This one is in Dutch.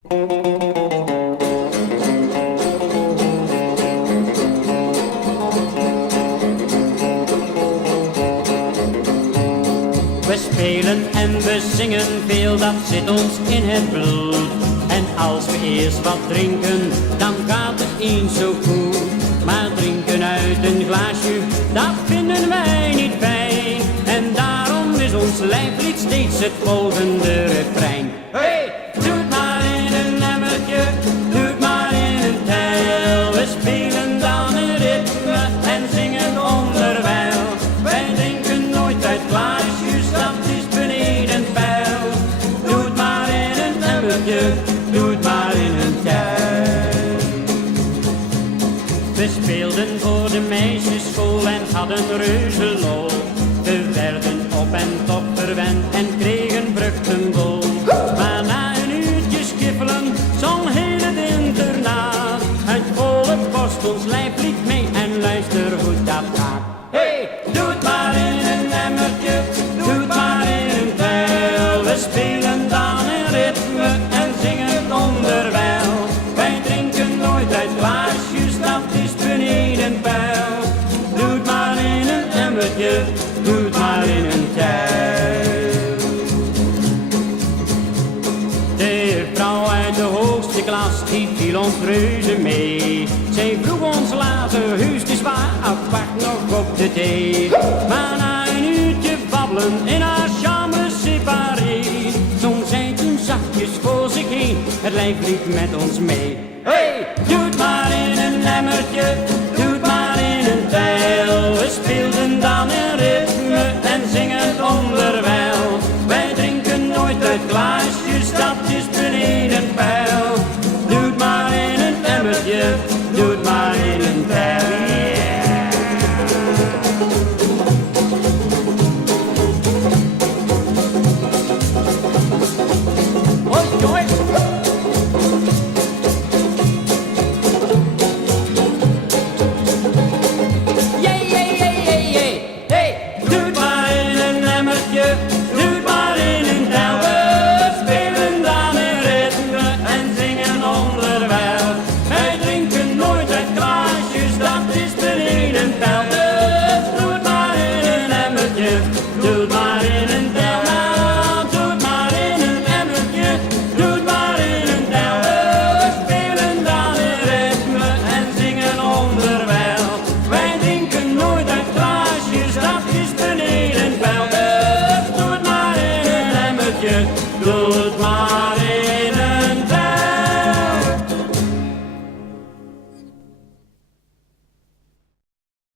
We spelen en we zingen veel, dat zit ons in het bloed. En als we eerst wat drinken, dan gaat het eens zo goed. Maar drinken uit een glaasje, dat vinden wij niet fijn. En daarom is ons lijflied steeds het volgende refrein. Hey, doe het maar in een emmertje, doe het maar in een tel. We spelen dan een ritme en zingen onderwijl. Wij drinken nooit uit glaasjes, dat is beneden peil. Doe het maar in een emmertje, doe het maar in een tel. We speelden voor de meisjesschool en hadden reuze lol. We werden op en top verwend en kregen vruchtenbol. Maar na een uurtje skippelen zong heel het internaat uit volle borst ons lijflied mee en luister hoe dat gaat. Hey, doe het maar in een emmertje, doe het maar in een tel. We spelen dan een ritme en zingen onderwijl. Wij drinken nooit uit glaasjes, dat is beneden peil. Doe het maar in een emmertje, doe het maar in een tel. De vrouw uit de hoogste klas, die viel ons reuze mee. Zij vroeg ons later, heus het is waar, wacht nog op de thee. Maar na een uurtje babbelen in haar chambre séparée, zong zij toen zachtjes voor zich heen het lijflied met ons mee. Hey, doe het maar in een emmertje, doe het maar in een tel. We speelden dan een ritme en zingen het onderwijl.